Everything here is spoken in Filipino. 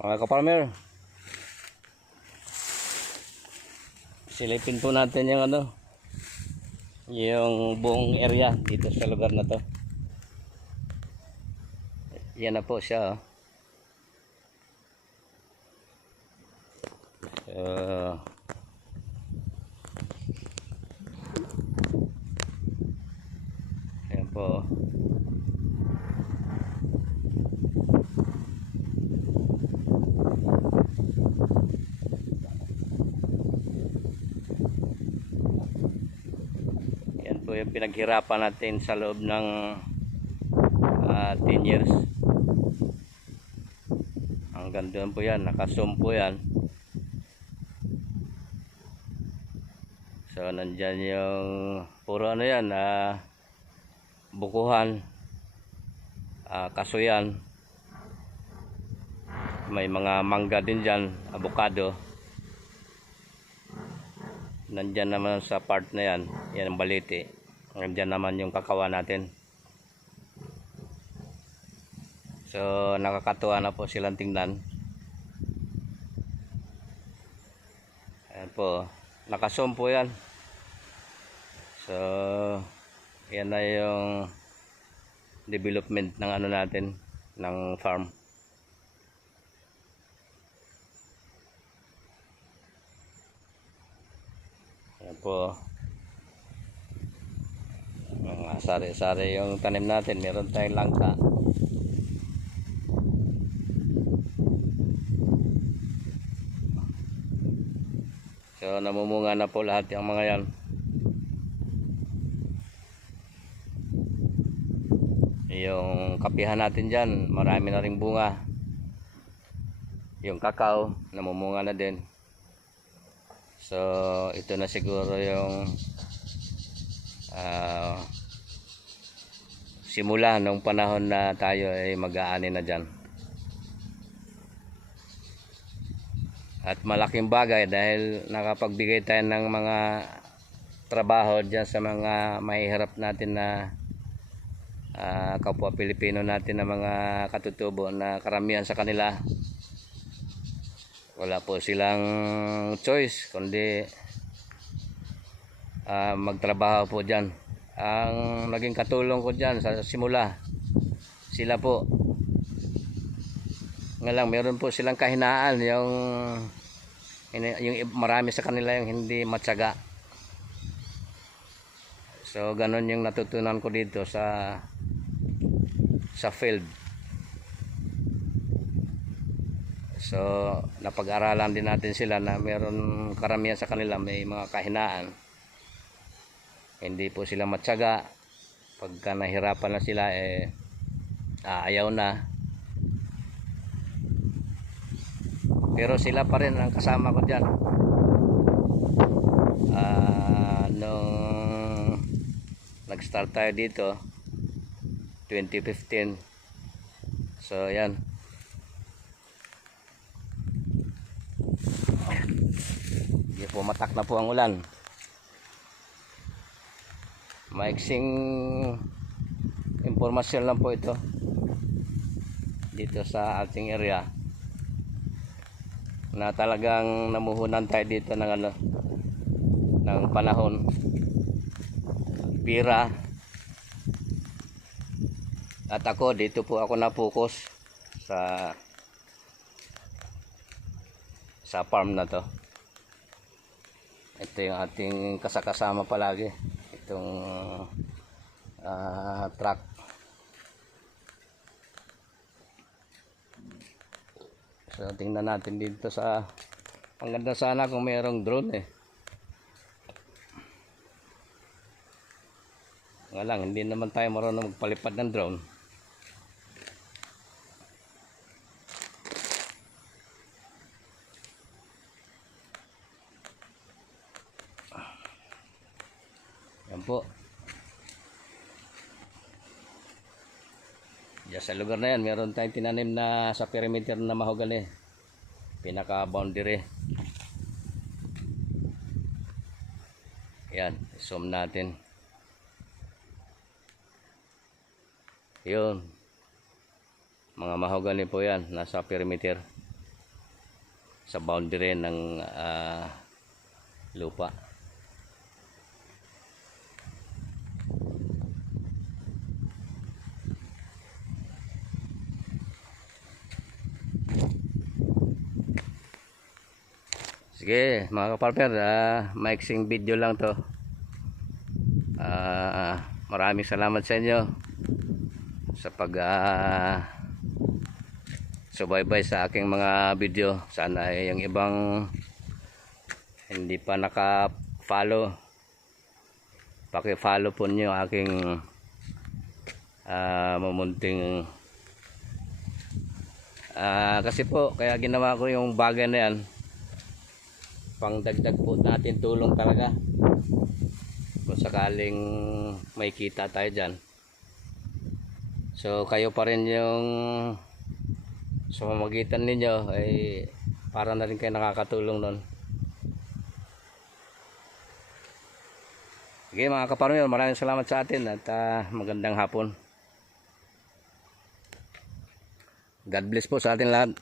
Mga ka-farmer, silipin po natin yung yung buong area dito sa lugar na to. Yan na po siya, oh. Ayan po. Yan po yung pinaghirapan natin sa loob ng 10 years. Hanggang doon po yan, nakasum po yan. So nandyan yung puro yan, bukuhan, kasuyan, may mga mangga din dyan, avocado. Nandyan naman sa part na yan, yan ang baliti. Nandyan naman yung kakawa natin. So nakakatuwa na po silang tingnan. Ayan po, nakasum po yan. So yan na yung development ng natin, ng farm. Ayan po, mga sari-sari yung tanim natin. Meron tayong langka, so namumunga na po lahat yung mga yan. Yung kapihan natin dyan, marami na ring bunga. Yung kakao, namumunga na din. So ito na siguro yung simula nung panahon na tayo ay mag-aani na dyan. At malaking bagay dahil nakapagbigay tayo ng mga trabaho dyan sa mga mahihirap natin na kapwa Pilipino natin, na mga katutubo, na karamihan sa kanila wala po silang choice kundi magtrabaho po dyan. Ang naging katulong ko dyan sa simula, sila po. Nga lang, meron po silang kahinaan, yung marami sa kanila yung hindi matyaga. So ganon yung natutunan ko dito sa field. So napag-aralan din natin sila na meron, karamihan sa kanila may mga kahinaan. Hindi po sila matyaga. Pagka nahirapan na sila, ayaw na. Pero sila pa rin ang kasama ko dyan. Nung nag-start tayo dito 2015, so yan, hindi po, matak na po ang ulan. Maiksing impormasyon lang po ito dito sa ating area, na talagang namuhunan tayo dito ng ng panahon, pira. At ako, dito po ako na-focus sa farm na to. Ito yung ating kasakasama palagi, itong truck. So tingnan natin dito sa, ang ganda sana kung mayroong drone Nga lang, hindi naman tayo marunong magpalipad ng drone. Yan po. Diyan sa lugar na yan, meron tayong tinanim na sa perimeter na mahogany, pinaka boundary. Yan, zoom natin. Yun, mga mahogany po yan, nasa perimeter. sa boundary ng lupa. Sige mga kapartner, maiksing video lang to. Maraming salamat sa inyo sa pag subaybay sa aking mga video. Sana yung ibang hindi pa naka-follow, paki-follow po niyo aking mamunting kasi po kaya ginawa ko yung bagay na yan, pang dagdag po natin tulong talaga kung sakaling may kita tayo dyan. So kayo pa rin yung sa pamamagitan ninyo ay para na rin kayo nakakatulong nun. Okay mga kapartner, maraming salamat sa atin at magandang hapon. God bless po sa atin lahat.